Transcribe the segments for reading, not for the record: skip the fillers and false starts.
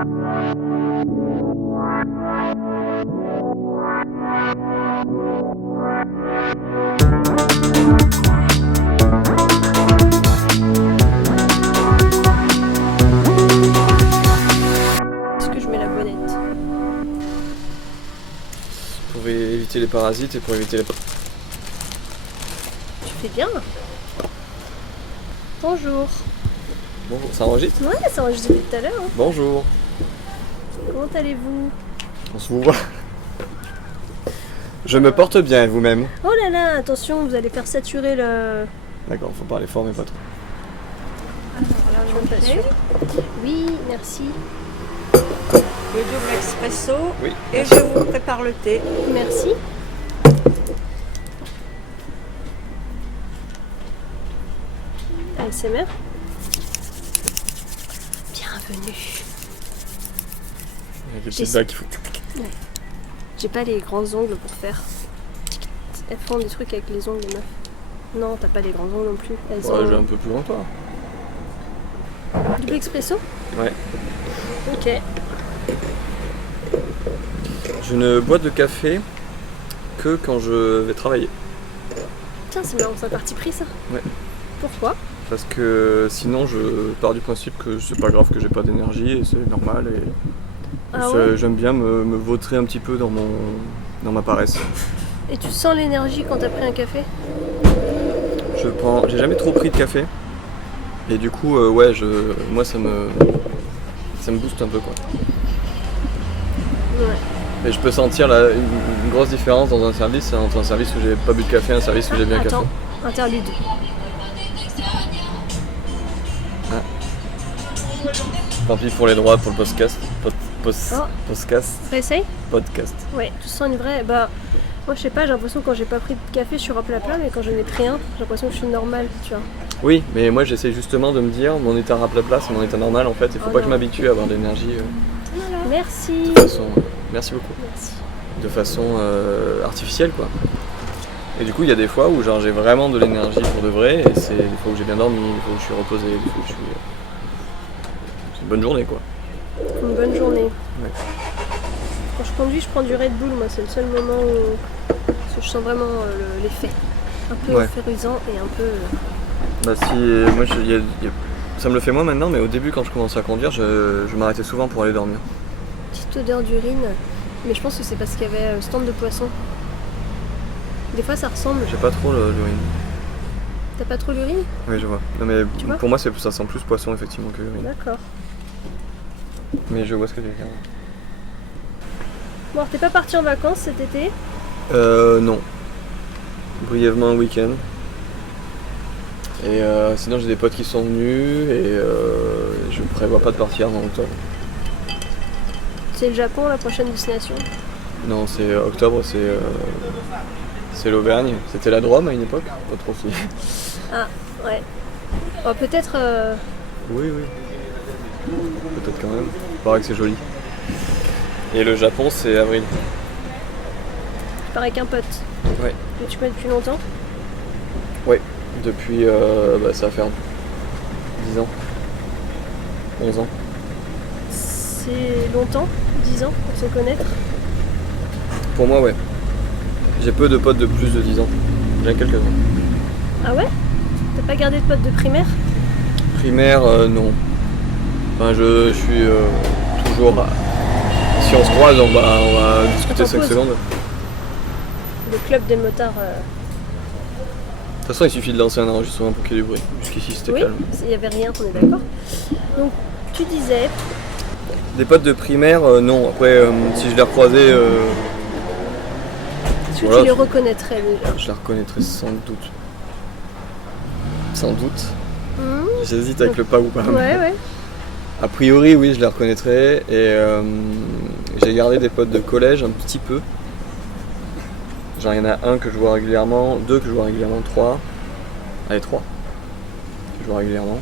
Est-ce que je mets la bonnette? Pour éviter les parasites et pour éviter les... Tu fais bien. Bonjour. Bonjour, ça enregistre? Ouais, ça enregistre depuis tout à l'heure. Hein. Bonjour. Comment allez-vous? On se vous voit. Je me porte bien, et vous-même? Oh là là, attention, vous allez faire saturer le... D'accord, faut parler fort mais pas trop. Alors là, je suis pas sûre. Oui, merci. Le double expresso Oui. et je vous prépare le thé. Merci. ASMR. Bienvenue. Il y a des J'ai- petites vagues qui font... J'ai pas les grands ongles pour faire. Elles font des trucs avec les ongles, les meufs. Non, t'as pas les grands ongles non plus. Elles Ouais, j'ai un peu plus longtemps. Double expresso? Ouais. Ok. Je ne bois de café que quand je vais travailler. Tiens, c'est marrant, c'est un parti pris ça? Ouais. Pourquoi? Parce que sinon je pars du principe que c'est pas grave que j'ai pas d'énergie et c'est normal et Ah ouais? j'aime bien me vautrer un petit peu dans ma paresse. Et tu sens l'énergie quand t'as pris un café? J'ai jamais trop pris de café et du coup ouais moi ça me booste un peu quoi. Ouais. Et je peux sentir une grosse différence dans un service entre un service où j'ai pas bu de café et un service où j'ai bu un café. Attends, interlude. Tant pis pour les droits pour le podcast. Oh. Podcast. Réessaye? Podcast. Ouais, tu sens une vraie... Bah, moi je sais pas, j'ai l'impression que quand j'ai pas pris de café je suis raplapla, mais quand j'en ai pris un, j'ai l'impression que je suis normale, tu vois. Oui, mais moi j'essaie justement de me dire mon état raplapla c'est mon état normal en fait. Il faut Oh pas que je non. m'habitue à avoir de l'énergie Merci. de façon. Merci beaucoup. Merci. De façon artificielle quoi. Et du coup il y a des fois où genre j'ai vraiment de l'énergie pour de vrai et c'est des fois où j'ai bien dormi, des fois où je suis reposé, des fois où je suis. C'est une bonne journée quoi. Une bonne journée. Ouais. Quand je conduis, je prends du Red Bull, moi c'est le seul moment où parce que je sens vraiment l'effet. Un peu Ouais. euphorisant et un peu... Bah si, moi ça me le fait moins maintenant, mais au début quand je commençais à conduire, je m'arrêtais souvent pour aller dormir. petite odeur d'urine. Mais je pense que c'est parce qu'il y avait un stand de poisson. Des fois ça ressemble. J'ai pas trop l'urine. T'as pas trop l'urine? Oui je vois. Non mais Tu vois pour moi ça sent plus poisson effectivement que l'urine. D'accord. Mais je vois ce que tu veux dire. Bon, alors t'es pas parti en vacances cet été? Non. Brièvement un week-end. Et sinon j'ai des potes qui sont venus et je prévois pas de partir en octobre. C'est le Japon, la prochaine destination? Non, c'est octobre, c'est l'Auvergne. C'était la Drôme à une époque, pas trop si. Ah, ouais. Oh, peut-être... Oui, oui. Peut-être quand même. Il paraît que c'est joli. Et le Japon, c'est avril. Tu pars avec un pote. Ouais. Que tu connais depuis longtemps? Ouais. Depuis, ça va faire 10 ans. 11 ans. C'est longtemps? 10 ans pour se connaître? Pour moi, ouais. J'ai peu de potes de plus de 10 ans. J'ai quelques-uns. Ah ouais? T'as pas gardé de pote de primaire? Primaire, non. Enfin, je suis toujours... Si on se croise, on va discuter 5 pause. secondes. Le club des motards. De toute façon, il suffit de lancer un enregistrement pour qu'il y ait du bruit. Jusqu'ici, c'était Oui, calme. il n'y avait rien, on est d'accord. Donc, tu disais... Des potes de primaire, non. Après, si je les recroisais, Est-ce que Voilà. tu les reconnaîtrais déjà? je les reconnaîtrais sans doute. Sans doute. Hmm. J'hésite avec le pas ou pas. Ouais, ouais. A priori, oui, je les reconnaîtrais. Et j'ai gardé des potes de collège un petit peu. Genre, il y en a un que je vois régulièrement, deux que je vois régulièrement, trois. Allez, trois. Que je vois régulièrement.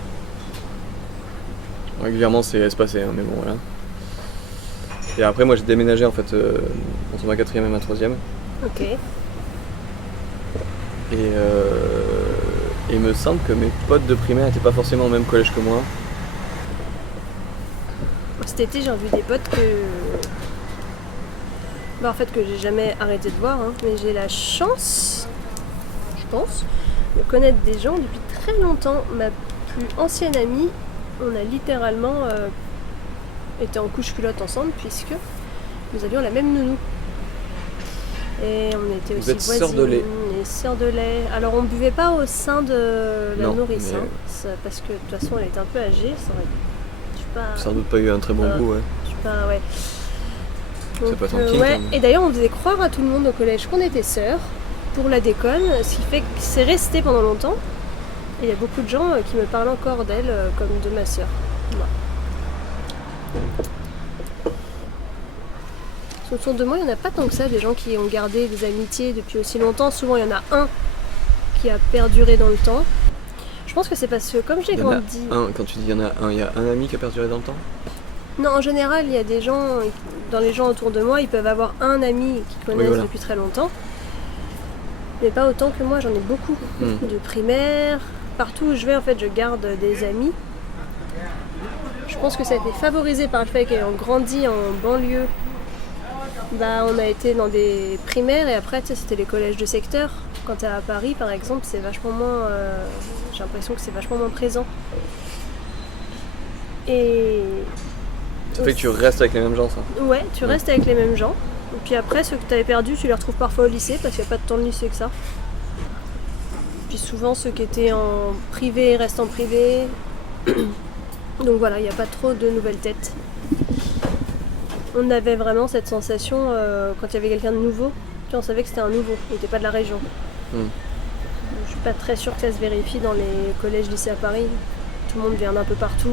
Régulièrement, c'est espacé, hein, mais bon, voilà. Et après, moi, j'ai déménagé en fait entre ma quatrième et ma troisième. Ok. Et il me semble que mes potes de primaire n'étaient pas forcément au même collège que moi. Cet été, j'ai revu des potes en fait, que j'ai jamais arrêté de voir, hein, mais j'ai la chance, je pense, de connaître des gens depuis très longtemps. Ma plus ancienne amie, on a littéralement été en couche-culotte ensemble, puisque nous avions la même nounou. Et on était Vous aussi êtes voisines sœurs de lait. et sœurs de lait. Alors on buvait pas au sein de la Non, nourrice, mais- hein, parce que de toute façon elle était un peu âgée, ça aurait... Je sais pas... Sans doute pas eu un très bon goût, ouais. Je sais pas, ouais. C'est Donc, pas tant kink, ouais. hein, mais- Et d'ailleurs on faisait croire à tout le monde au collège qu'on était sœurs pour la déconne, ce qui fait que c'est resté pendant longtemps. Et il y a beaucoup de gens qui me parlent encore d'elle comme de ma sœur. Voilà. Autour de moi, il n'y en a pas tant que ça, des gens qui ont gardé des amitiés depuis aussi longtemps. Souvent, il y en a un qui a perduré dans le temps. Je pense que c'est parce que, comme j'ai Il y en a grandi... un, quand tu dis il y en a un, il y a un ami qui a perduré dans le temps? Non, en général, il y a des gens, dans les gens autour de moi, ils peuvent avoir un ami qu'ils connaissent voilà. depuis très longtemps. Mais pas autant que moi, j'en ai beaucoup. De primaire, partout où je vais, en fait, je garde des amis. Je pense que ça a été favorisé par le fait qu'ayant grandi en banlieue, bah, on a été dans des primaires et après, tu sais, c'était les collèges de secteur. Quand t'es à Paris, par exemple, c'est vachement moins... j'ai l'impression que c'est vachement moins présent. Et... Ça fait que tu restes avec les mêmes gens, ça. Ouais, tu restes avec les mêmes gens. Et puis après, ceux que tu avais perdus, tu les retrouves parfois au lycée parce qu'il n'y a pas de temps de lycée que ça. Puis souvent, ceux qui étaient en privé restent en privé. Donc voilà, il n'y a pas trop de nouvelles têtes. On avait vraiment cette sensation quand il y avait quelqu'un de nouveau. Tu vois, on savait que c'était un nouveau, il n'était pas de la région. Je suis pas très sûre que ça se vérifie dans les collèges, lycées à Paris. Tout le monde vient d'un peu partout.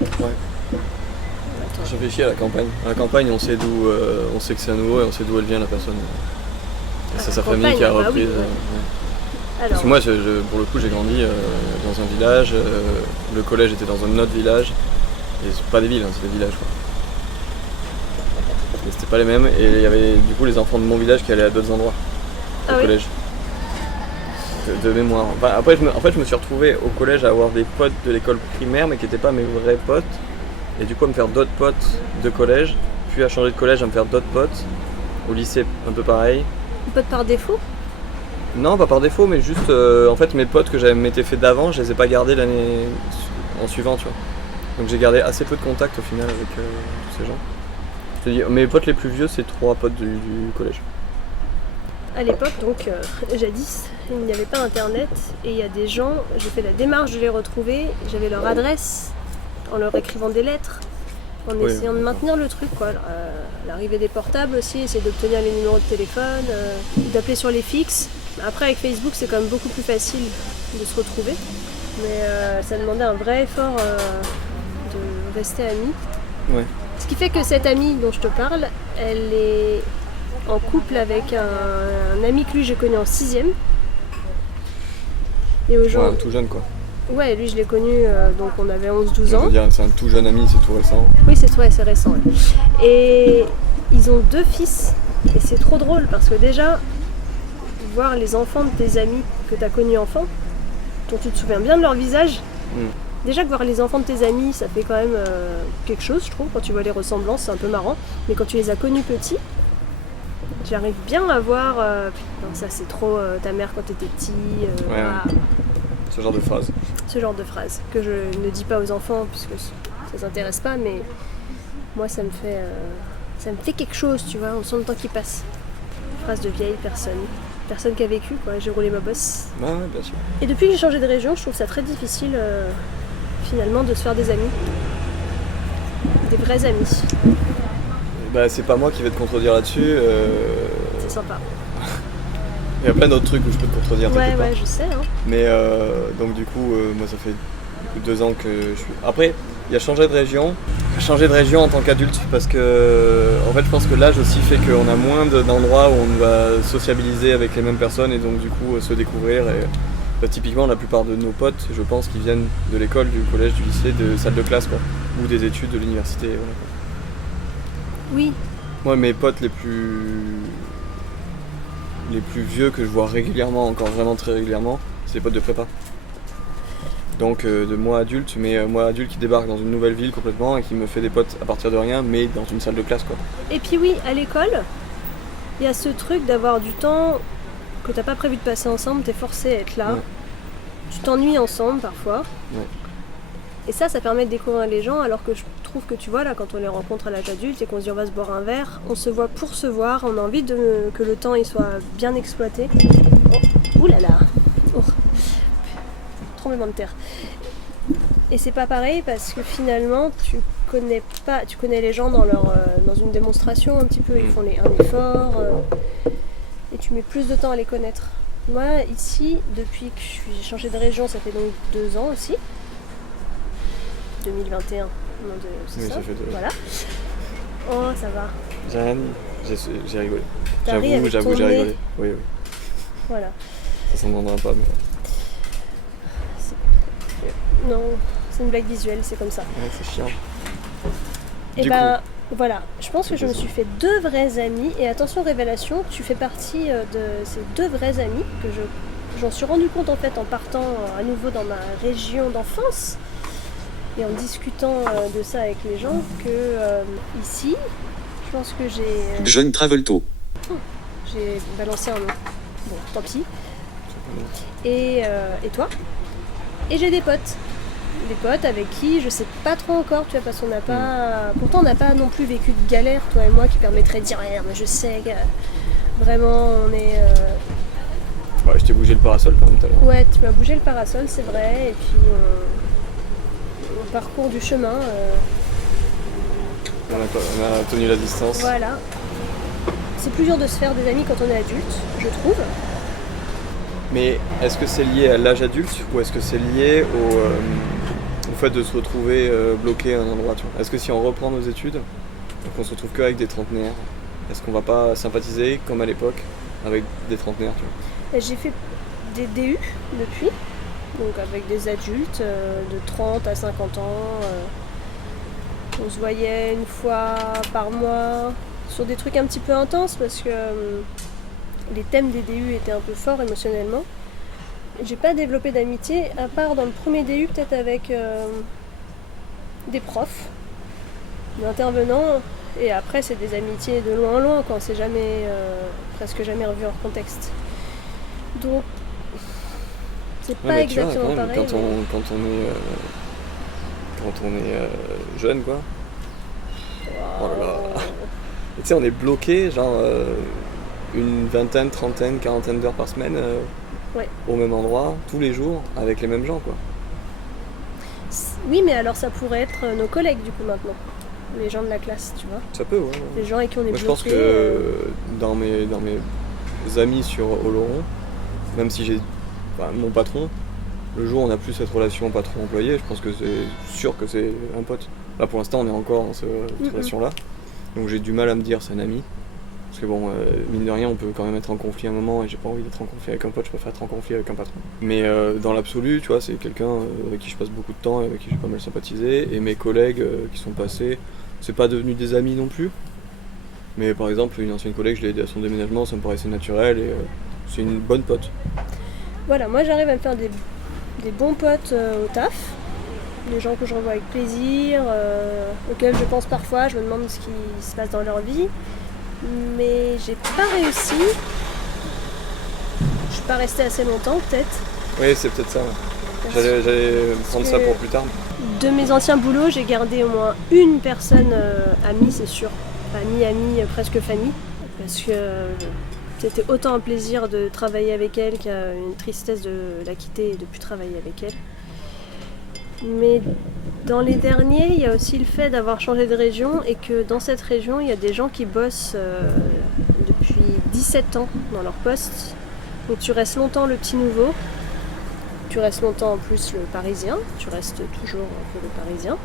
Ouais. Attends. Je réfléchis à la campagne. À la campagne, on sait d'où, on sait que c'est un nouveau et on sait d'où elle vient, la personne. Et c'est À sa la famille campagne, qui a bah oui, repris. ouais. Parce Alors, que moi, pour le coup, j'ai grandi dans un village. Le collège était dans un autre village. Et c'est pas des villes, hein, c'est des villages, quoi. Et c'était pas les mêmes. Et il y avait du coup les enfants de mon village qui allaient à d'autres endroits au Ah oui. collège. De mémoire. Enfin, après, je me suis retrouvé au collège à avoir des potes de l'école primaire, mais qui n'étaient pas mes vrais potes. Et du coup, à me faire d'autres potes de collège. Puis à changer de collège, à me faire d'autres potes. Au lycée, un peu pareil. pote par défaut. Non, pas par défaut, mais juste en fait mes potes que j'avais m'étais fait d'avant, je les ai pas gardés l'année en suivant, tu vois. Donc j'ai gardé assez peu de contact au final avec tous ces gens. Je te dis, mes potes les plus vieux, c'est 3 potes du collège. À l'époque, donc jadis, il n'y avait pas internet et il y a des gens, j'ai fait la démarche de les retrouver, j'avais leur adresse en leur écrivant des lettres, en Oui. essayant de maintenir le truc, quoi. L'arrivée des portables aussi, essayer d'obtenir les numéros de téléphone, d'appeler sur les fixes. Après avec Facebook c'est quand même beaucoup plus facile de se retrouver, mais ça demandait un vrai effort de rester amis. Ouais. Ce qui fait que cette amie dont je te parle, elle est en couple avec un ami que lui j'ai connu en 6ème. Et Ouais, aujourd'hui, tout jeune quoi. ouais, lui je l'ai connu donc on avait 11-12 Je ans. veux dire, c'est un tout jeune ami, c'est tout récent. Oui, c'est récent. Ouais. Et ils ont 2 fils. Et c'est trop drôle parce que déjà, voir les enfants de tes amis que tu as connus enfants, dont tu te souviens bien de leur visage, déjà que voir les enfants de tes amis, ça fait quand même quelque chose, je trouve. Quand tu vois les ressemblances, c'est un peu marrant. Mais quand tu les as connus petits, j'arrive bien à voir putain, ça c'est trop ta mère quand t'étais petit. Ouais. Ce genre de phrase. Ce genre de phrase que je ne dis pas aux enfants puisque ça les intéresse pas, mais moi ça me fait quelque chose, tu vois, on sent le temps qui passe. Phrase de vieille personne qui a vécu, quoi, j'ai roulé ma bosse. Ouais, bien sûr. Et depuis que j'ai changé de région, je trouve ça très difficile finalement de se faire des amis. Des vrais amis. Bah, c'est pas moi qui vais te contredire là-dessus. C'est sympa. Il y a plein d'autres trucs où je peux te contredire, Ouais, t'inquiète pas. je sais. Hein. Mais donc du coup, moi ça fait 2 ans que je suis... Après, il y a changé de région. Changer de région en tant qu'adulte parce que en fait je pense que l'âge aussi fait qu'on a moins d'endroits où on va sociabiliser avec les mêmes personnes et donc du coup se découvrir et bah, typiquement la plupart de nos potes je pense qu'ils viennent de l'école, du collège, du lycée, de salle de classe quoi, ou des études de l'université. Voilà, quoi. Oui, Moi mes potes les plus vieux que je vois régulièrement, encore vraiment très régulièrement, c'est les potes de prépa. Donc de moi adulte, mais moi adulte qui débarque dans une nouvelle ville complètement et qui me fait des potes à partir de rien, mais dans une salle de classe quoi. Et puis oui, à l'école, il y a ce truc d'avoir du temps que t'as pas prévu de passer ensemble, t'es forcé à être là. Ouais. Tu t'ennuies ensemble parfois. Ouais. Et ça permet de découvrir les gens, alors que je trouve que tu vois là, quand on les rencontre à l'âge adulte et qu'on se dit on va se boire un verre, on se voit pour se voir, on a envie que le temps il soit bien exploité. Oh, oulala oh. Tremblement de terre. Et c'est pas pareil parce que finalement tu connais les gens dans une démonstration un petit peu, ils font un effort et tu mets plus de temps à les connaître. Moi ici, depuis que j'ai changé de région, ça fait donc 2 ans aussi. 2021, c'est Oui, ça, ça fait 2 ans. Voilà. Oh, ça va. J'ai rien dit, j'ai rigolé. T'as ri avec J'avoue, ton j'ai nez. rigolé. Oui. Voilà. Ça s'entendra pas, mais Non, c'est une blague visuelle, c'est comme ça. ouais, c'est chiant. Et Du ben voilà, je pense que je me c'est ça. suis fait 2 vrais amis. Et attention, révélation, tu fais partie de ces 2 vrais amis que j'en suis rendu compte en fait en partant à nouveau dans ma région d'enfance et en discutant de ça avec les gens que ici, je pense que Jeune Travolto. j'ai balancé un nom. Bon, tant pis. Et toi? Et j'ai des potes. Des potes avec qui je sais pas trop encore, tu vois, parce qu'on n'a pas. Pourtant, on n'a pas non plus vécu de galère, toi et moi, qui permettrait de dire, ouais, mais je sais que vraiment on est. Ouais, je t'ai bougé le parasol quand même tout à l'heure. Ouais, tu m'as bougé le parasol, c'est vrai, et puis on parcourt du chemin. On a tenu la distance. Voilà. C'est plus dur de se faire des amis quand on est adulte, je trouve. Mais est-ce que c'est lié à l'âge adulte ou est-ce que c'est lié au fait de se retrouver bloqué à un endroit tu vois. Est-ce que si on reprend nos études, donc on se retrouve qu'avec des trentenaires, est-ce qu'on va pas sympathiser comme à l'époque avec des trentenaires tu vois? Et j'ai fait des DU depuis, donc avec des adultes de 30 à 50 ans. On se voyait une fois par mois sur des trucs un petit peu intenses parce que les thèmes des DU étaient un peu forts émotionnellement. J'ai pas développé d'amitié à part dans le premier DU, peut-être avec des profs, des intervenants, et après c'est des amitiés de loin en loin quand c'est jamais, presque jamais revu hors contexte. Donc c'est pas mais tu vois, exactement quand même, pareil. quand on est jeune quoi. Oh là là. Et tu sais on est bloqué genre une vingtaine, trentaine, quarantaine d'heures par semaine Ouais. au même endroit, tous les jours, avec les mêmes gens quoi. Oui, mais alors ça pourrait être nos collègues du coup maintenant, les gens de la classe, tu vois, Ça peut, ouais. les gens avec qui on est Moi je bloqué. pense que dans mes amis sur Oloron, même si j'ai mon patron, le jour où on a plus cette relation patron-employé, je pense que c'est sûr que c'est un pote. Là pour l'instant on est encore dans cette relation-là, donc j'ai du mal à me dire c'est un ami. Parce que bon, mine de rien, on peut quand même être en conflit à un moment et j'ai pas envie d'être en conflit avec un pote, je préfère être en conflit avec un patron. Mais dans l'absolu, tu vois, c'est quelqu'un avec qui je passe beaucoup de temps et avec qui j'ai pas mal sympathisé. Et mes collègues qui sont passés, c'est pas devenu des amis non plus. Mais par exemple, une ancienne collègue, je l'ai aidé à son déménagement, ça me paraissait naturel et c'est une bonne pote. Voilà, moi j'arrive à me faire des bons potes au taf, des gens que je revois avec plaisir, auxquels je pense parfois, je me demande ce qui se passe dans leur vie. Mais j'ai pas réussi. Je suis pas restée assez longtemps peut-être. Oui, c'est peut-être ça. J'allais prendre ça pour plus tard. De mes anciens boulots, j'ai gardé au moins une personne amie, c'est sûr. Amie, presque famille. Parce que c'était autant un plaisir de travailler avec elle qu'une tristesse de la quitter et de plus travailler avec elle. Mais dans les derniers, il y a aussi le fait d'avoir changé de région et que dans cette région, il y a des gens qui bossent depuis 17 ans dans leur poste. Donc tu restes longtemps le petit nouveau, tu restes longtemps en plus le parisien, tu restes toujours un peu le parisien.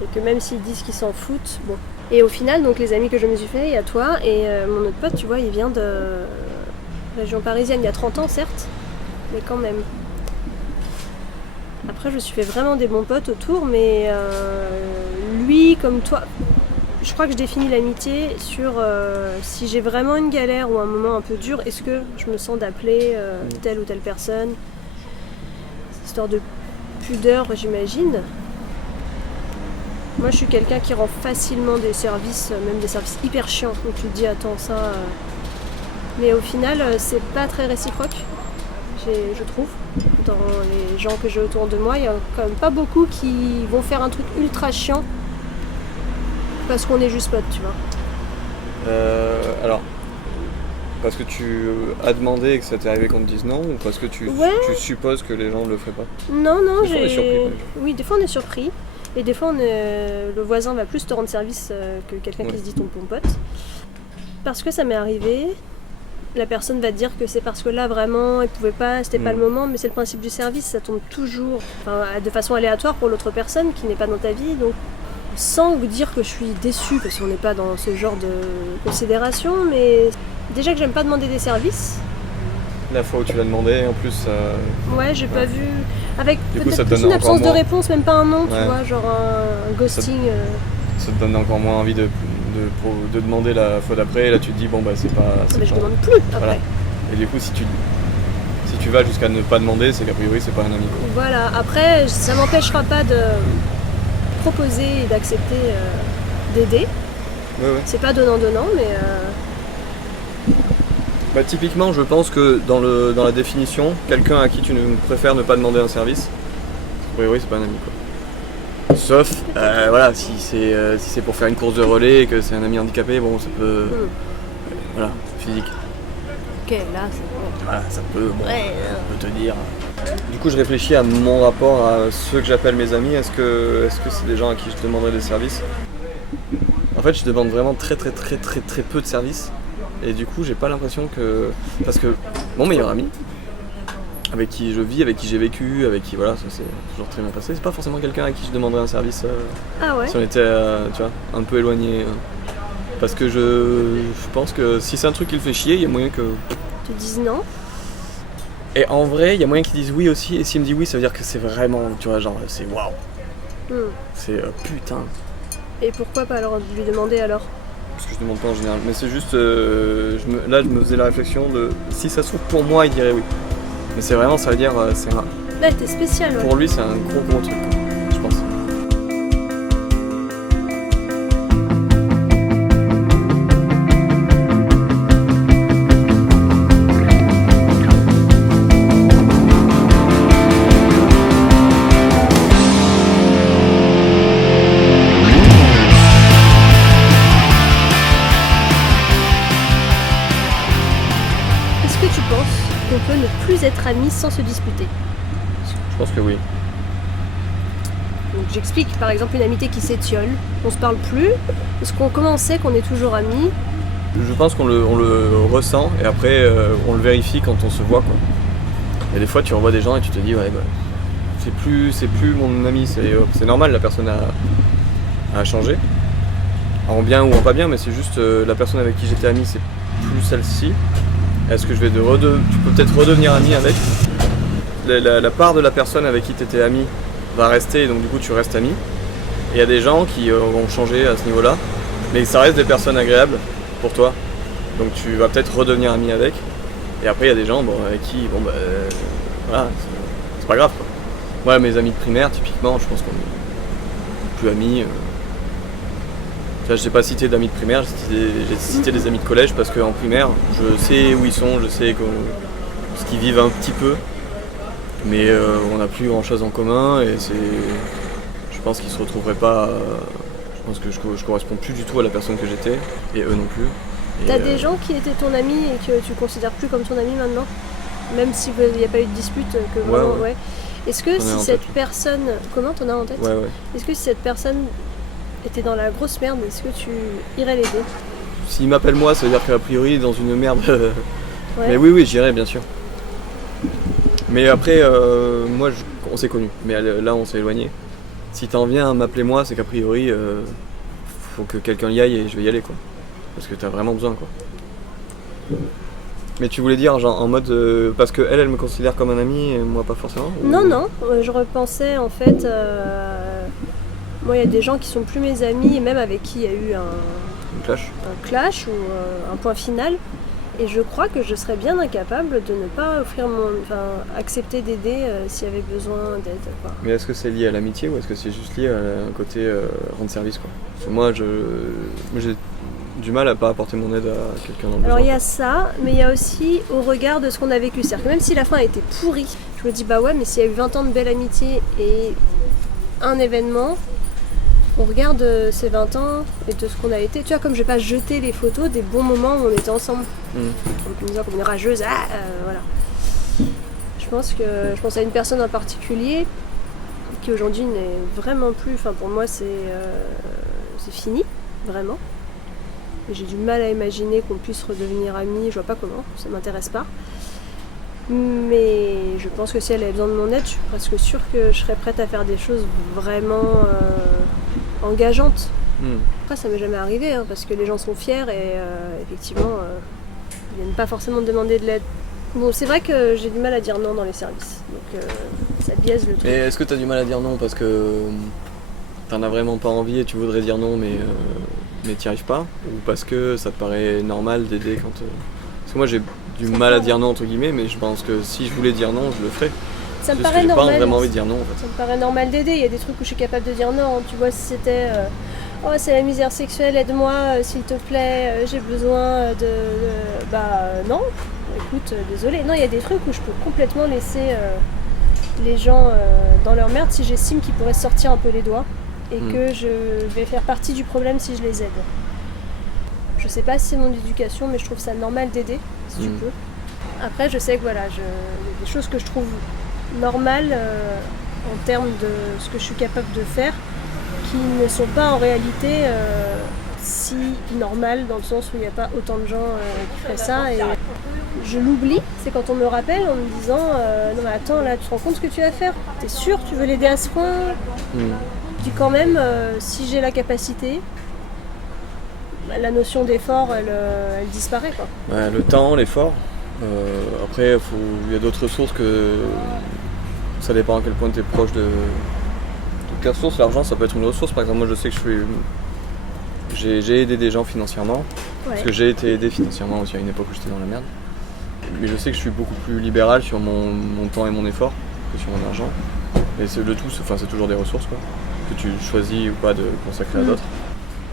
Et que même s'ils disent qu'ils s'en foutent, bon. Et au final, donc les amis que je me suis fait, il y a toi et mon autre pote, tu vois, il vient de région parisienne, il y a 30 ans certes, mais quand même. Après, je me suis fait vraiment des bons potes autour, mais lui, comme toi, je crois que je définis l'amitié sur si j'ai vraiment une galère ou un moment un peu dur, est-ce que je me sens d'appeler telle ou telle personne, histoire de pudeur, j'imagine. Moi, je suis quelqu'un qui rend facilement des services, même des services hyper chiants. Donc tu te dis, attends, ça... Mais au final, c'est pas très réciproque, je trouve. Dans les gens que j'ai autour de moi, il y a quand même pas beaucoup qui vont faire un truc ultra chiant parce qu'on est juste potes, tu vois. Alors, parce que tu as demandé et que ça t'est arrivé qu'on te dise non, ou parce que tu supposes que les gens ne le feraient pas? Non, Des fois, on est surpris, par exemple. Oui, des fois on est surpris. Et des fois, le voisin va plus te rendre service que quelqu'un qui se dit ton bon pote. Parce que ça m'est arrivé, la personne va te dire que c'est parce que là, vraiment, elle pouvait pas, c'était pas le moment, mais c'est le principe du service, ça tombe toujours de façon aléatoire pour l'autre personne qui n'est pas dans ta vie. Donc, sans vous dire que je suis déçue, parce qu'on n'est pas dans ce genre de considération, mais déjà que j'aime pas demander des services. La fois où tu l'as demandé, en plus... Ouais, j'ai pas vu... Avec Du coup, ça peut-être te plus donne une absence encore de moins. réponse, même pas un nom, tu Ouais. vois, genre un ghosting. Ça te donne encore moins envie de demander la fois d'après, et là tu te dis bon bah c'est pas... Mais je demande plus après. Voilà. Et du coup si tu vas jusqu'à ne pas demander, c'est qu'a priori c'est pas un ami, quoi. Voilà, après ça m'empêchera pas de proposer et d'accepter d'aider. Ouais. C'est pas donnant-donnant, mais Bah typiquement je pense que dans la définition, quelqu'un à qui tu préfères ne pas demander un service, a priori c'est pas un ami, quoi. Sauf voilà, si c'est pour faire une course de relais et que c'est un ami handicapé, bon ça peut... voilà, physique. ok, là c'est bon. Voilà, ça peut, bon, Ouais, on peut te dire. Du coup je réfléchis à mon rapport à ceux que j'appelle mes amis, est-ce que c'est des gens à qui je demanderais des services? En fait je demande vraiment très peu de services. Et du coup j'ai pas l'impression que... Parce que mon meilleur ami, avec qui je vis, avec qui j'ai vécu, avec qui voilà, ça s'est toujours très bien passé, c'est pas forcément quelqu'un à qui je demanderais un service Ah ouais. si on était tu vois, un peu éloigné. Parce que je pense que si c'est un truc qui le fait chier, il y a moyen que... Tu dis non. Et en vrai, il y a moyen qu'ils disent oui aussi, et s'il me dit oui, ça veut dire que c'est vraiment, tu vois, genre, c'est waouh. C'est putain. Et pourquoi pas alors lui demander alors? Parce que je demande pas en général, mais c'est juste, là je me faisais la réflexion de, si ça se trouve pour moi, il dirait oui. Mais c'est vraiment, ça veut dire, Là t'es spécial, ouais. pour lui c'est un gros truc, je pense. Est-ce que tu penses qu'on peut ne plus être amis sans se disputer? Je pense que oui. Donc j'explique, par exemple une amitié qui s'étiole, on se parle plus, est-ce qu'on sait qu'on est toujours amis? Je pense qu'on le ressent, et après on le vérifie quand on se voit, quoi. Et des fois tu revois des gens et tu te dis ouais bah, c'est plus mon ami, c'est normal, la personne a changé. En bien ou en pas bien, mais c'est juste la personne avec qui j'étais ami, c'est plus celle-ci. Est-ce que tu peux peut-être redevenir ami avec la part de la personne avec qui tu étais ami va rester, et donc du coup tu restes ami. Et il y a des gens qui vont changer à ce niveau-là, mais ça reste des personnes agréables pour toi, donc tu vas peut-être redevenir ami avec. Et après il y a des gens avec qui voilà, c'est pas grave, quoi. Moi mes amis de primaire typiquement, je pense qu'on est plus amis. Là, je n'ai pas cité d'amis de primaire, j'ai cité des amis de collège parce qu'en primaire, je sais où ils sont, je sais ce qu'ils vivent un petit peu, mais on n'a plus grand chose en commun et je pense qu'ils se retrouveraient pas. Je pense que je corresponds plus du tout à la personne que j'étais et eux non plus. T'as des gens qui étaient ton ami et que tu considères plus comme ton ami maintenant? Même s'il n'y a pas eu de dispute, que vraiment, Ouais. Est-ce que J'en ai si en cette tête. personne... Comment t'en as en tête? Ouais. Est-ce que si cette personne était dans la grosse merde, est-ce que tu irais l'aider? S'il m'appelle moi, ça veut dire qu'a priori, dans une merde. Ouais. Mais oui, j'irai bien sûr. Mais après, moi, on s'est connus, mais là, on s'est éloignés. Si t'en viens à m'appeler moi, c'est qu'a priori, faut que quelqu'un y aille et je vais y aller, quoi. Parce que t'as vraiment besoin, quoi. Mais tu voulais dire, genre, en mode, parce que elle me considère comme un ami et moi pas forcément ou... Non, je repensais en fait, moi il y a des gens qui sont plus mes amis et même avec qui il y a eu Une clash. un clash ou un point final. Et je crois que je serais bien incapable de ne pas accepter d'aider s'il y avait besoin d'aide, quoi. Mais est-ce que c'est lié à l'amitié ou est-ce que c'est juste lié à un côté rendre service, quoi? Parce que moi, j'ai du mal à pas apporter mon aide à quelqu'un dans le besoin. Alors il y a ça, mais il y a aussi au regard de ce qu'on a vécu. C'est-à-dire que même si la fin a été pourrie, je me dis bah ouais, mais s'il y a eu 20 ans de belle amitié et un événement, on regarde ces 20 ans et de ce qu'on a été. Tu vois, comme je vais pas jeter les photos des bons moments où on était ensemble. En me disant comme une rageuse, voilà. Je pense à une personne en particulier qui aujourd'hui n'est vraiment plus. Enfin, pour moi, c'est fini, vraiment. Et j'ai du mal à imaginer qu'on puisse redevenir amis. Je vois pas comment, ça m'intéresse pas. Mais je pense que si elle avait besoin de mon aide, je suis presque sûre que je serais prête à faire des choses vraiment engageantes. Après, ça m'est jamais arrivé, hein, parce que les gens sont fiers et effectivement, ils viennent pas forcément me demander de l'aide. Bon, c'est vrai que j'ai du mal à dire non dans les services, donc ça biaise le truc. Mais est-ce que tu as du mal à dire non parce que t'en as vraiment pas envie et tu voudrais dire non mais t'y arrives pas? Ou parce que ça te paraît normal d'aider quand... Parce que moi j'ai du mal à dire non entre guillemets, mais je pense que si je voulais dire non, je le ferais. Ça me Parce paraît que j'ai normal. pas vraiment envie de dire non en fait. Ça me paraît normal d'aider, il y a des trucs où je suis capable de dire non. Tu vois, si c'était oh c'est la misère sexuelle, aide-moi s'il te plaît, j'ai besoin bah non, écoute, désolé. Non, il y a des trucs où je peux complètement laisser les gens dans leur merde si j'estime qu'ils pourraient sortir un peu les doigts et que je vais faire partie du problème si je les aide. Je sais pas si c'est mon éducation, mais je trouve ça normal d'aider, si tu peux. Après, je sais que voilà, il y a des choses que je trouve normales en termes de ce que je suis capable de faire, qui ne sont pas en réalité si normales, dans le sens où il n'y a pas autant de gens qui feraient ça. Et je l'oublie, c'est quand on me rappelle en me disant non mais attends, là tu te rends compte ce que tu vas faire? T'es sûr tu veux l'aider à ce point? Je dis quand même, si j'ai la capacité, la notion d'effort, elle disparaît, quoi. Ouais, le temps, l'effort. Après, il y a d'autres ressources que... Ça dépend à quel point tu es proche de quelle ressource. L'argent, ça peut être une ressource. Par exemple, moi, je sais que j'ai aidé des gens financièrement. Ouais. Parce que j'ai été aidé financièrement aussi à une époque où j'étais dans la merde. Mais je sais que je suis beaucoup plus libéral sur mon temps et mon effort que sur mon argent. Et c'est le tout, c'est toujours des ressources, quoi, que tu choisis ou pas de consacrer à d'autres.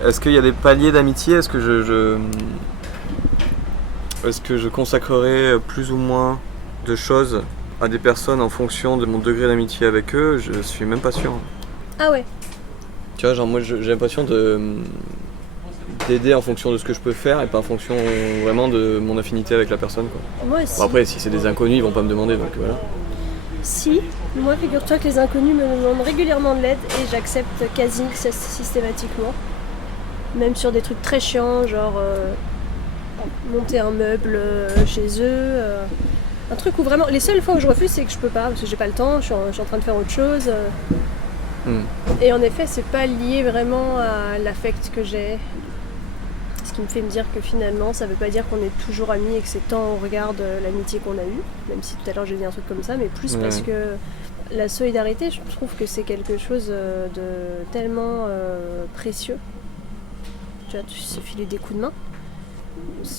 Est-ce qu'il y a des paliers d'amitié? Est-ce que je consacrerai plus ou moins de choses à des personnes en fonction de mon degré d'amitié avec eux? Je suis même pas sûr. Ah ouais. Tu vois, genre moi j'ai l'impression d'aider en fonction de ce que je peux faire et pas en fonction vraiment de mon affinité avec la personne, quoi. Moi aussi. Bon, après, si c'est des inconnus, ils vont pas me demander, donc voilà. Si, moi figure-toi que les inconnus me demandent régulièrement de l'aide et j'accepte quasi systématiquement. Même sur des trucs très chiants, genre monter un meuble chez eux. Un truc où vraiment... Les seules fois où je refuse, c'est que je peux pas, parce que j'ai pas le temps, je suis en train de faire autre chose. Et en effet, c'est pas lié vraiment à l'affect que j'ai. Ce qui me fait me dire que finalement, ça veut pas dire qu'on est toujours amis et que c'est tant on regarde l'amitié qu'on a eue, même si tout à l'heure j'ai dit un truc comme ça, mais plus parce que la solidarité, je trouve que c'est quelque chose de tellement précieux. Tu vois, tu sais filer des coups de main.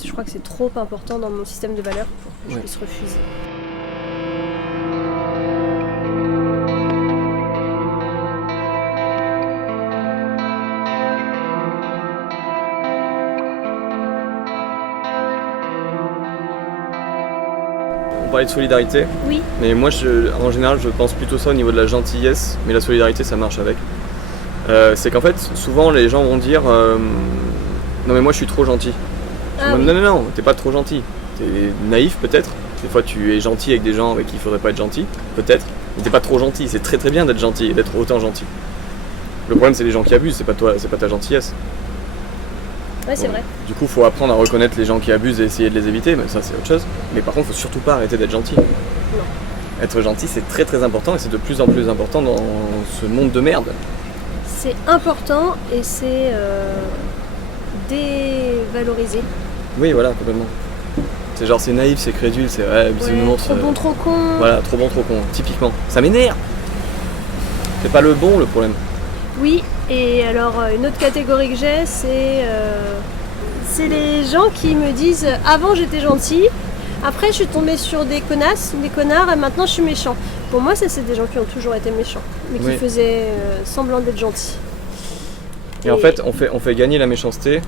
Je crois que c'est trop important dans mon système de valeurs pour que je puisse refuser. On parlait de solidarité. Oui. Mais moi, en général, je pense plutôt ça au niveau de la gentillesse, mais la solidarité, ça marche avec. C'est qu'en fait, souvent, les gens vont dire non mais moi, je suis trop gentil. Non, t'es pas trop gentil. T'es naïf peut-être. Des fois, tu es gentil avec des gens avec qui il faudrait pas être gentil, peut-être. Mais t'es pas trop gentil. C'est très très bien d'être gentil et d'être autant gentil. Le problème, c'est les gens qui abusent. C'est pas toi, c'est pas ta gentillesse. Ouais, c'est vrai. Du coup, il faut apprendre à reconnaître les gens qui abusent et essayer de les éviter, mais ça c'est autre chose. Mais par contre, il faut surtout pas arrêter d'être gentil. Non. Être gentil, c'est très très important et c'est de plus en plus important dans ce monde de merde. C'est important et c'est dévalorisé. Oui, voilà, complètement. C'est genre, c'est naïf, c'est crédule, c'est bisounours. Trop bon, trop con. Voilà, trop bon, trop con, typiquement. Ça m'énerve. C'est pas le bon le problème. Oui, et alors une autre catégorie que j'ai, c'est C'est les gens qui me disent avant j'étais gentil, après je suis tombée sur des connasses, des connards et maintenant je suis méchant. Pour moi ça c'est des gens qui ont toujours été méchants, mais qui faisaient semblant d'être gentils. Et en fait on fait gagner la méchanceté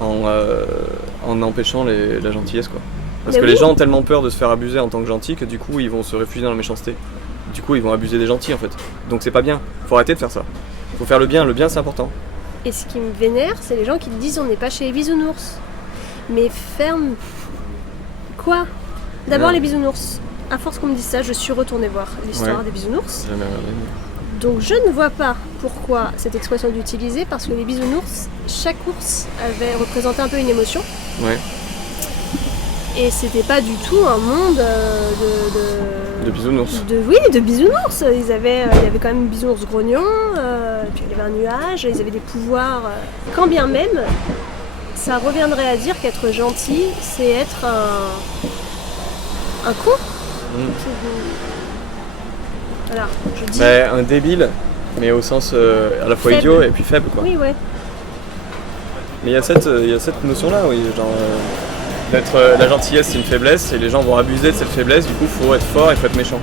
en empêchant la gentillesse quoi. Parce que les gens ont tellement peur de se faire abuser en tant que gentils que du coup ils vont se réfugier dans la méchanceté. Du coup ils vont abuser des gentils en fait. Donc c'est pas bien, faut arrêter de faire ça. Faut faire le bien c'est important. Et ce qui me vénère, c'est les gens qui te disent on n'est pas chez les bisounours. Mais ferme. Quoi ? D'abord les bisounours. À force qu'on me dise ça, je suis retournée voir l'histoire des bisounours. Jamais regardé. Donc je ne vois pas pourquoi cette expression est utilisée, parce que les bisounours, chaque ours avait représenté un peu une émotion. Ouais. Et c'était pas du tout un monde de bisounours. De bisounours. Il y avait quand même bisounours grognons, puis il y avait un nuage, ils avaient des pouvoirs. Quand bien même, ça reviendrait à dire qu'être gentil, c'est être un con. Voilà, je dis. Un débile, mais au sens à la fois faible. idiot et puis faible quoi. Oui, ouais. Mais il y a cette notion-là, oui, genre la gentillesse c'est une faiblesse et les gens vont abuser de cette faiblesse, du coup faut être fort et faut être méchant.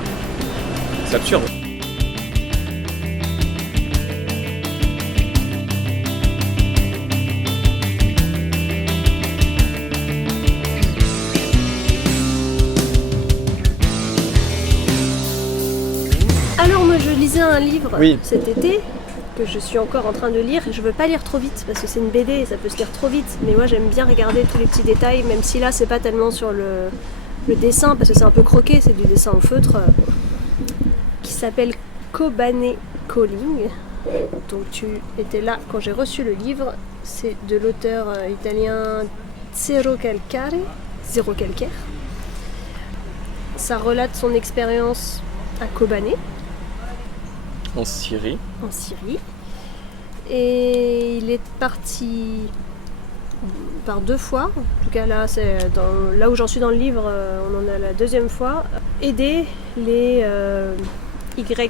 C'est absurde. Alors moi je lisais un livre cet été que je suis encore en train de lire. Je veux pas lire trop vite parce que c'est une BD et ça peut se lire trop vite, mais moi j'aime bien regarder tous les petits détails, même si là c'est pas tellement sur le dessin parce que c'est un peu croqué, c'est du dessin au feutre, qui s'appelle Kobane Calling. Donc tu étais là quand j'ai reçu le livre. C'est de l'auteur italien Zero Calcare. Ça relate son expérience à Kobane en Syrie. Et il est parti par 2 fois, en tout cas là, là où j'en suis dans le livre, on en a la 2e fois, aider les YPG.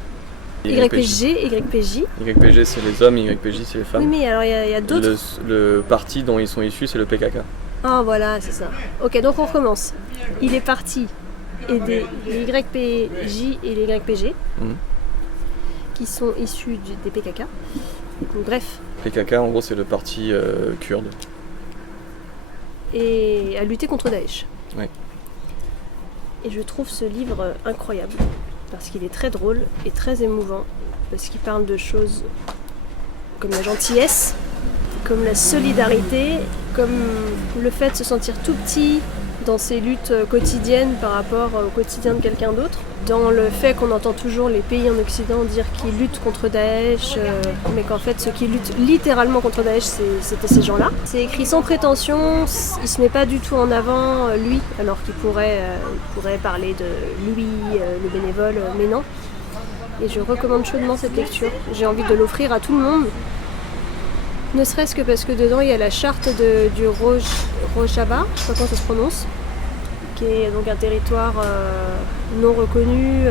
YPG c'est les hommes, YPJ c'est les femmes. Oui, mais alors il y a d'autres. Le parti dont ils sont issus c'est le PKK. Ah voilà, c'est ça. Ok, donc on recommence. Il est parti aider les YPJ et les YPG. Qui sont issus des PKK. Donc, bref. PKK en gros c'est le parti kurde. Et à lutter contre Daesh. Oui. Et je trouve ce livre incroyable parce qu'il est très drôle et très émouvant, parce qu'il parle de choses comme la gentillesse, comme la solidarité, comme le fait de se sentir tout petit dans ses luttes quotidiennes par rapport au quotidien de quelqu'un d'autre, dans le fait qu'on entend toujours les pays en Occident dire qu'ils luttent contre Daesh, mais qu'en fait ceux qui luttent littéralement contre Daesh c'était ces gens-là. C'est écrit sans prétention, il se met pas du tout en avant lui, alors qu'il pourrait parler de lui, le bénévole, mais non. Et je recommande chaudement cette lecture, j'ai envie de l'offrir à tout le monde. Ne serait-ce que parce que dedans il y a la charte du Rojava, je sais pas comment ça se prononce, qui est donc un territoire non reconnu,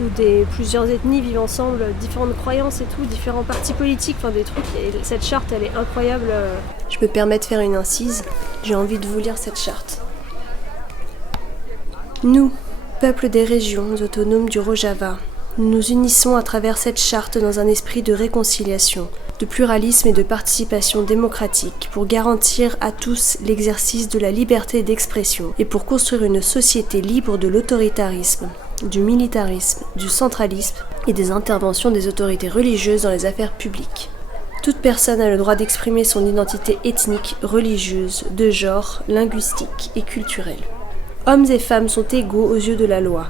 où plusieurs ethnies vivent ensemble, différentes croyances et tout, différents partis politiques, enfin des trucs. Et cette charte elle est incroyable. Je me permets de faire une incise, j'ai envie de vous lire cette charte. Nous, peuple des régions autonomes du Rojava, nous nous unissons à travers cette charte dans un esprit de réconciliation, de pluralisme et de participation démocratique pour garantir à tous l'exercice de la liberté d'expression et pour construire une société libre de l'autoritarisme, du militarisme, du centralisme et des interventions des autorités religieuses dans les affaires publiques. Toute personne a le droit d'exprimer son identité ethnique, religieuse, de genre, linguistique et culturelle. Hommes et femmes sont égaux aux yeux de la loi.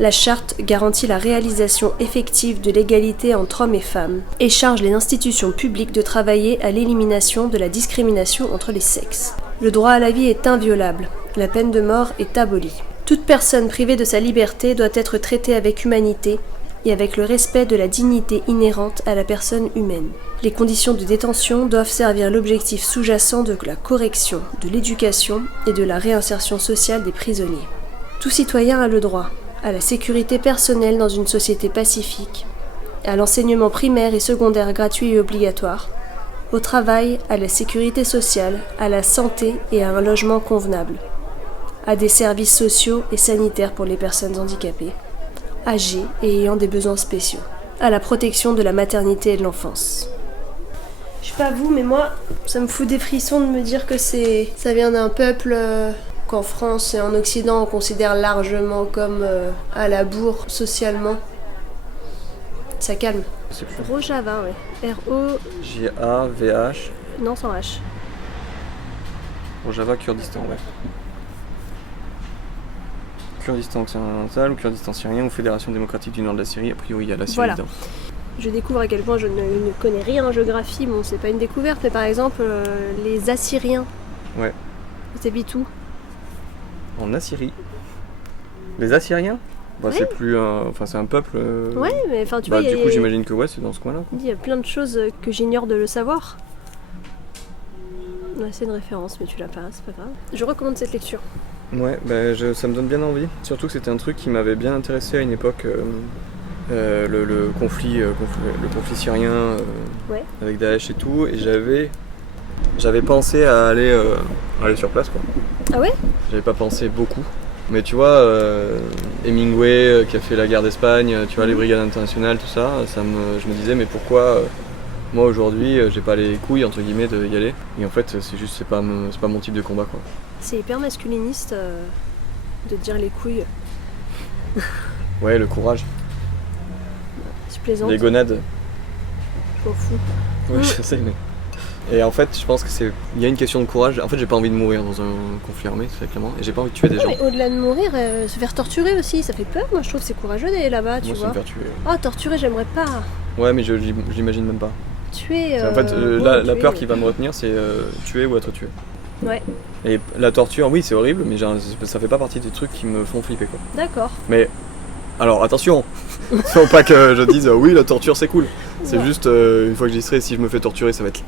La charte garantit la réalisation effective de l'égalité entre hommes et femmes et charge les institutions publiques de travailler à l'élimination de la discrimination entre les sexes. Le droit à la vie est inviolable. La peine de mort est abolie. Toute personne privée de sa liberté doit être traitée avec humanité et avec le respect de la dignité inhérente à la personne humaine. Les conditions de détention doivent servir l'objectif sous-jacent de la correction, de l'éducation et de la réinsertion sociale des prisonniers. Tout citoyen a le droit à la sécurité personnelle dans une société pacifique, à l'enseignement primaire et secondaire gratuit et obligatoire, au travail, à la sécurité sociale, à la santé et à un logement convenable, à des services sociaux et sanitaires pour les personnes handicapées, âgées et ayant des besoins spéciaux, à la protection de la maternité et de l'enfance. Je sais pas vous, mais moi, ça me fout des frissons de me dire que ça vient d'un peuple qu'en France et en Occident on considère largement comme à la bourre socialement. Ça calme. C'est plus. Rojava, ouais. R-O... J-A-V-H. Non, sans H. Rojava, Kurdistan, ouais. Kurdistan occidental ou Kurdistan syrien ou Fédération démocratique du nord de la Syrie. A priori, il y a la Syrie Voilà. dedans. Je découvre à quel point je ne connais rien en géographie. Bon, c'est pas une découverte, mais par exemple, les Assyriens. Ouais. Ils habitent où? En Assyrie. Les Assyriens bah, Ouais. c'est plus enfin, c'est un peuple. Ouais, mais enfin, tu bah, vois, du coup, j'imagine que ouais, c'est dans ce coin-là. Quoi. il y a plein de choses que j'ignore de le savoir. Ouais, c'est une référence, mais tu l'as pas, c'est pas grave. Je recommande cette lecture. Ouais, bah, ça me donne bien envie. Surtout que c'était un truc qui m'avait bien intéressé à une époque. Le conflit syrien Ouais. avec Daesh et tout, et j'avais pensé à aller sur place quoi. Ah ouais? J'avais pas pensé beaucoup, mais tu vois Hemingway qui a fait la guerre d'Espagne, tu vois les brigades internationales, tout ça, je me disais mais pourquoi moi aujourd'hui j'ai pas les couilles entre guillemets de y aller, et en fait c'est pas mon type de combat quoi. C'est hyper masculiniste de dire les couilles. Ouais, le courage, Je plaisante, les gonades. je m'en fous. Ouais, je sais, mais. Et en fait, je pense que il y a une question de courage. En fait, j'ai pas envie de mourir dans un conflit armé, très clairement, et j'ai pas envie de tuer des Non, gens. mais au-delà de mourir, se faire torturer aussi, ça fait peur. Moi, je trouve que c'est courageux d'aller là-bas, tu Moi, ça vois. me faire tuer. Oh, torturer, j'aimerais pas. Ouais, mais je l'imagine même pas. Tuer. En fait, bon, la tuer, peur qui va me retenir, c'est tuer ou être tué. Ouais, Et la torture, oui, c'est horrible, mais ça fait pas partie des trucs qui me font flipper, quoi. d'accord. Mais alors, attention, faut pas que je dise oui, la torture c'est cool. C'est Ouais. juste une fois que j'y serai, si je me fais torturer, ça va être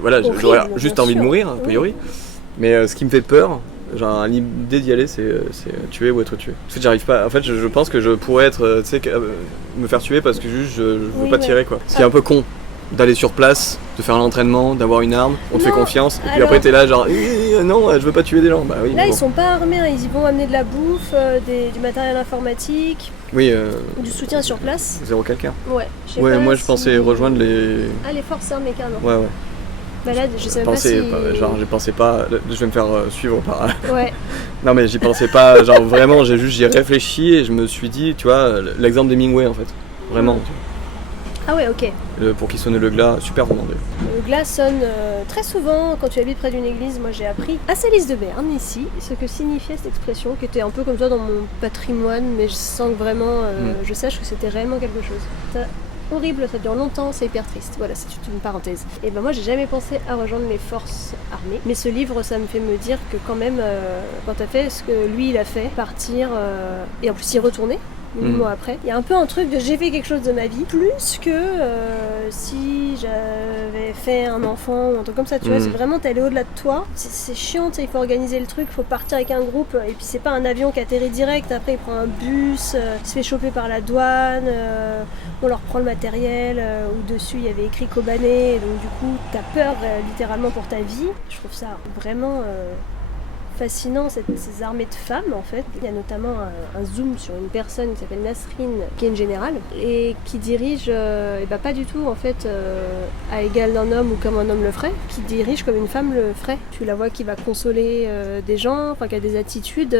voilà, Horrible, j'aurais bien juste envie de sûr. mourir a priori. Mais ce qui me fait peur, genre l'idée d'y aller, c'est tuer ou être tué. En fait, j'arrive pas. En fait, je pense que je pourrais être, tu sais, me faire tuer parce que juste je veux Oui, pas ouais. tirer quoi. Ce qui est un peu con d'aller sur place, de faire l'entraînement, d'avoir une arme, on te fait Non, confiance, et puis alors- après t'es là genre non, je veux pas tuer des gens. Bah oui. Là, mais ils bon. sont pas armés, hein. Ils y vont amener de la bouffe, du matériel informatique, Oui, du soutien sur place. zéro quelqu'un. Ouais, je sais Ouais, pas moi je si- pensais rejoindre les. Ah, les forces armées, carrément. Ouais, ouais. Bah là, je sais même Pensais, pas si... genre j'ai pensé pas, je vais me faire suivre par. Ouais, Non mais j'y pensais pas, genre vraiment, j'y ai réfléchi et je me suis dit, tu vois, l'exemple d'Hemingway en fait, vraiment. ah ouais, ok. Pour qui sonnait le glas, super roman d'ailleurs. Le glas sonne très souvent quand tu habites près d'une église. Moi, j'ai appris à Salise de Berne, ici, ce que signifiait cette expression, qui était un peu comme ça dans mon patrimoine, mais je sens que vraiment, je sache que c'était réellement quelque chose. C'est horrible, ça dure longtemps, c'est hyper triste. Voilà, c'est une parenthèse. Et ben moi, j'ai jamais pensé à rejoindre les forces armées, mais ce livre, ça me fait me dire que quand même, quand t'as fait ce que lui, il a fait, partir, et en plus y retourner, 8 mois après. Il y a un peu un truc de j'ai fait quelque chose de ma vie, plus que si j'avais fait un enfant ou un truc comme ça, tu vois, c'est vraiment t'es allé au-delà de toi. C'est chiant, tu sais, il faut organiser le truc, il faut partir avec un groupe, et puis c'est pas un avion qui atterrit direct, après il prend un bus, il se fait choper par la douane, on leur prend le matériel, où dessus il y avait écrit Kobané, et donc du coup t'as peur littéralement pour ta vie. Je trouve ça vraiment... fascinant ces armées de femmes en fait. Il y a notamment un zoom sur une personne qui s'appelle Nasrine, qui est une générale et qui dirige, et bah pas du tout en fait à égal d'un homme ou comme un homme le ferait, qui dirige comme une femme le ferait. Tu la vois qui va consoler des gens, enfin qui a des attitudes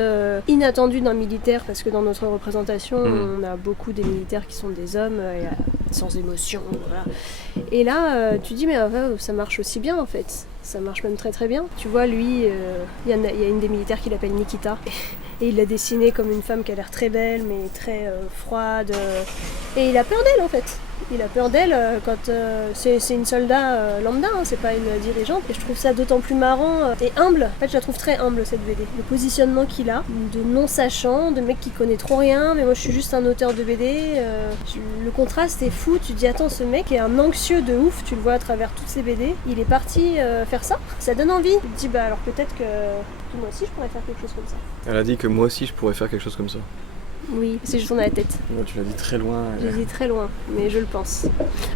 inattendues d'un militaire parce que dans notre représentation on a beaucoup des militaires qui sont des hommes sans émotion, voilà. Et là tu dis mais ça marche aussi bien en fait. Ça marche même très très bien. Tu vois, lui, il y a une des militaires qui l'appelle Nikita. Et il l'a dessinée comme une femme qui a l'air très belle, mais très froide. Et il a peur d'elle, en fait. Il a peur d'elle quand c'est une soldat lambda, hein, c'est pas une dirigeante. Et je trouve ça d'autant plus marrant et humble. En fait, je la trouve très humble, cette BD. Le positionnement qu'il a, de non-sachant, de mec qui connaît trop rien, mais moi je suis juste un auteur de BD. Le contraste est fou. Tu te dis, attends, ce mec est un anxieux de ouf, tu le vois à travers toutes ses BD. Il est parti faire ça. Ça donne envie. Tu te dis, bah alors peut-être que moi aussi je pourrais faire quelque chose comme ça. Elle a dit que moi aussi je pourrais faire quelque chose comme ça. Oui, c'est juste on a la tête. Ouais, tu l'as dit très loin. J'ai dit très loin, mais je le pense.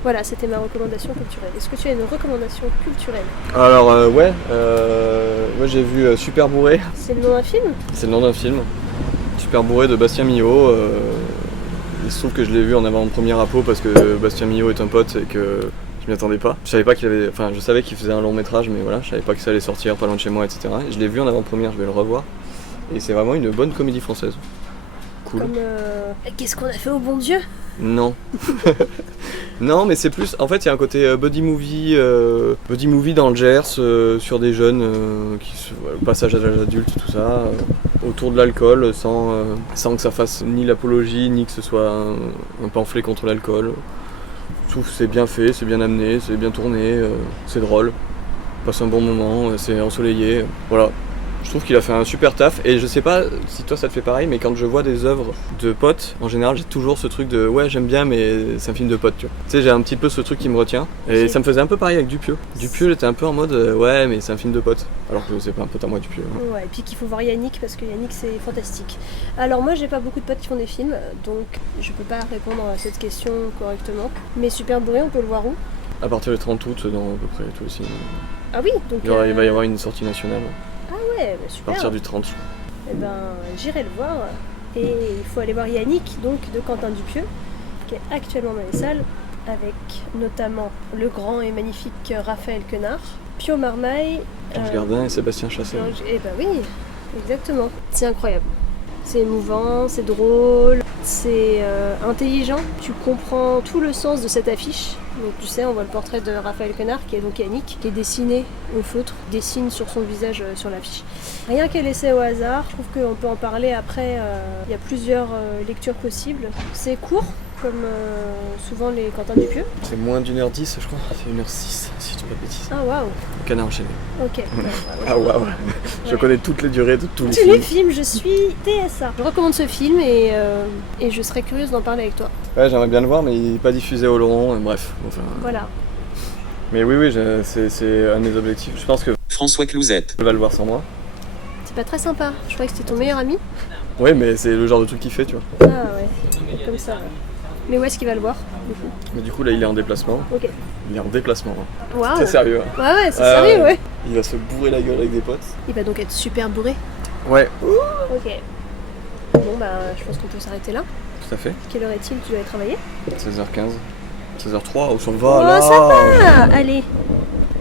Voilà, c'était ma recommandation culturelle. Est-ce que tu as une recommandation culturelle? Alors ouais, moi j'ai vu Super Bourré, C'est le nom d'un film? c'est le nom d'un film. Super Bourré de Bastien Millot. Il se trouve que je l'ai vu en avant-première à Pau parce que Bastien Millot est un pote et que je m'y attendais pas. Je savais pas qu'il avait. Enfin, je savais qu'il faisait un long métrage, mais voilà, je savais pas que ça allait sortir pas loin de chez moi, etc. Et je l'ai vu en avant-première, je vais le revoir. Et c'est vraiment une bonne comédie française. Cool. Comme qu'est-ce qu'on a fait au bon Dieu? Non. Non, mais c'est plus. En fait, il y a un côté buddy movie dans le Gers, sur des jeunes, passage à l'âge adulte, tout ça, autour de l'alcool, sans que ça fasse ni l'apologie, ni que ce soit un pamphlet contre l'alcool. Je trouve que c'est bien fait, c'est bien amené, c'est bien tourné, c'est drôle. On passe un bon moment, c'est ensoleillé. Voilà. Je trouve qu'il a fait un super taf et je sais pas si toi ça te fait pareil, mais quand je vois des œuvres de potes, en général j'ai toujours ce truc de ouais j'aime bien mais c'est un film de potes, tu vois. Tu sais, j'ai un petit peu ce truc qui me retient et ça me faisait un peu pareil avec Dupieux. Dupieux j'étais un peu en mode ouais mais c'est un film de potes, alors que c'est pas un pote à moi Dupieux. Ouais, et puis qu'il faut voir Yannick parce que Yannick c'est fantastique. Alors moi j'ai pas beaucoup de potes qui font des films, donc je peux pas répondre à cette question correctement. Mais Super Bourré, on peut le voir où? À partir du 30 août dans à peu près tous les cinémas. Ah oui, donc Il va y avoir une sortie nationale Ah ouais, bah à super. partir du 30 je crois. Eh ben, j'irai le voir. Et il faut aller voir Yannick, donc de Quentin Dupieux, qui est actuellement dans les salles, avec notamment le grand et magnifique Raphaël Quenard, Pio Marmaille. Georges Gardin et Sébastien Chasset. Eh ben oui, exactement. C'est incroyable. C'est émouvant, c'est drôle, c'est intelligent. Tu comprends tout le sens de cette affiche. Donc tu sais, on voit le portrait de Raphaël Quenard, qui est donc Yannick, qui est dessiné au feutre, dessine sur son visage sur l'affiche. Rien qu'à laisser au hasard, je trouve qu'on peut en parler après. Il y a plusieurs lectures possibles. C'est court, comme souvent les Quentin Dupieux. C'est moins d'1h10 je crois, c'est 1h06 si je dis pas de bêtises. Ah waouh, Canard enchaîné. ok. Ah waouh. Je connais toutes les durées de tous les Tous films. les films, je suis TSA. Je recommande ce film et je serais curieuse d'en parler avec toi. Ouais, j'aimerais bien le voir, mais il n'est pas diffusé au long, bref. Enfin... Voilà. Mais oui, c'est un de mes objectifs. Je pense que François Clouzette. je vais le voir sans moi. C'est pas très sympa. Je croyais que c'était ton meilleur ami. Oui, mais c'est le genre de truc qu'il fait, tu vois. Ah ouais, comme ça. Ouais. Mais où est-ce qu'il va le voir du coup? Mais du coup, là, il est en déplacement. Ok. Il est en déplacement. Hein. Waouh. Très sérieux. Hein. Ouais, c'est sérieux, ouais. Il va se bourrer la gueule avec des potes. Il va donc être super bourré. Ouais, Ok. Bon bah, je pense qu'on peut s'arrêter là. tout à fait. Quelle heure est-il? Tu dois aller travailler? 16h15. 16h03, on s'en va Oh, là. ça va. Allez.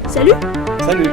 Salut. Salut.